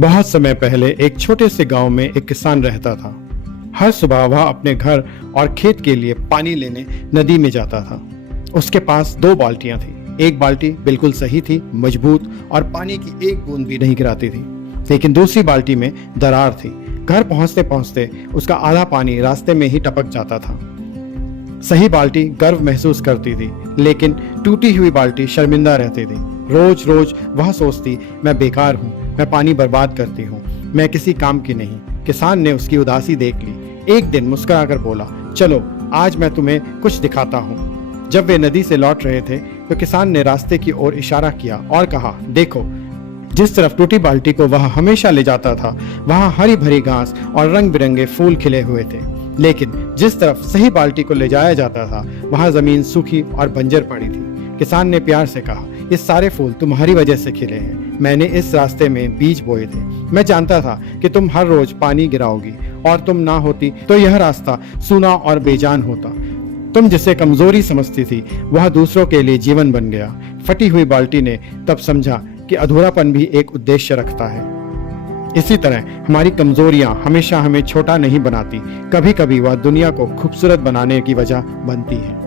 बहुत समय पहले एक छोटे से गांव में एक किसान रहता था। हर सुबह वह अपने घर और खेत के लिए पानी लेने नदी में जाता था। उसके पास दो बाल्टियां थी। एक बाल्टी बिल्कुल सही थी, मजबूत और पानी की एक बूंद भी नहीं गिराती थी, लेकिन दूसरी बाल्टी में दरार थी। घर पहुंचते पहुंचते उसका आधा पानी रास्ते में ही टपक जाता था। सही बाल्टी गर्व महसूस करती थी, लेकिन टूटी हुई बाल्टी शर्मिंदा रहती थी। रोज रोज वह सोचती, मैं बेकार हूँ, मैं पानी बर्बाद करती हूँ, मैं किसी काम की नहीं। किसान ने उसकी उदासी देख ली। एक दिन मुस्कुराकर बोला, चलो आज मैं तुम्हें कुछ दिखाता हूँ। जब वे नदी से लौट रहे थे तो किसान ने रास्ते की ओर इशारा किया और कहा, देखो, जिस तरफ टूटी बाल्टी को वह हमेशा ले जाता था वहां हरी भरी घास और रंग बिरंगे फूल खिले हुए थे, लेकिन जिस तरफ सही बाल्टी को ले जाया जाता था वहां जमीन सूखी और बंजर पड़ी थी। किसान ने प्यार से कहा, ये सारे फूल तुम्हारी वजह से खिले हैं। मैंने इस रास्ते में बीज बोए थे। मैं जानता था कि तुम हर रोज पानी गिराओगी, और तुम ना होती तो यह रास्ता सूना और बेजान होता। तुम जिसे कमजोरी समझती थी वह दूसरों के लिए जीवन बन गया। फटी हुई बाल्टी ने तब समझा कि अधूरापन भी एक उद्देश्य रखता है। इसी तरह हमारी कमजोरियां हमेशा हमें छोटा नहीं बनाती, कभी कभी वह दुनिया को खूबसूरत बनाने की वजह बनती है।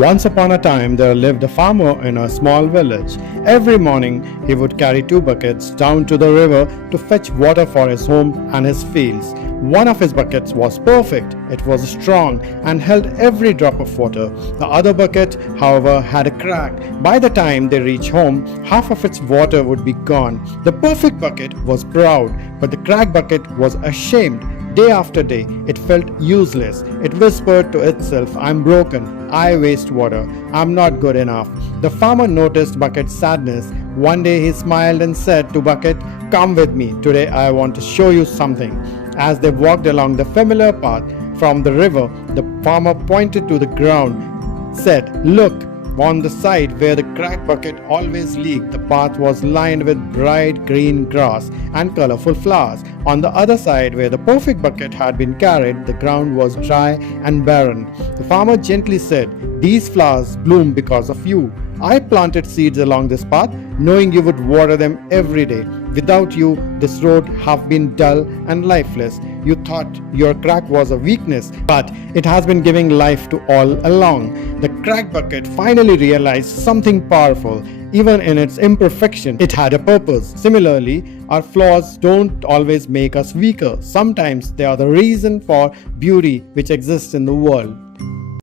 Once upon a time, there lived a farmer in a small village. Every morning, he would carry 2 buckets down to the river to fetch water for his home and his fields. One of his buckets was perfect. It was strong and held every drop of water. The other bucket, however, had a crack. By the time they reached home, half of its water would be gone. The perfect bucket was proud, but the cracked bucket was ashamed. Day after day, it felt useless. It whispered to itself, I'm broken. I waste water. I'm not good enough. The farmer noticed Bucket's sadness. One day he smiled and said to Bucket, come with me. Today I want to show you something. As they walked along the familiar path from the river, the farmer pointed to the ground, said, look. On the side where the cracked bucket always leaked, the path was lined with bright green grass and colorful flowers. On the other side where the perfect bucket had been carried, the ground was dry and barren. The farmer gently said, these flowers bloom because of you. I planted seeds along this path, knowing you would water them every day. Without you, this road have been dull and lifeless. You thought your crack was a weakness, but it has been giving life to all along. The cracked bucket finally realized something powerful. Even in its imperfection, it had a purpose. Similarly, our flaws don't always make us weaker. Sometimes they are the reason for beauty which exists in the world.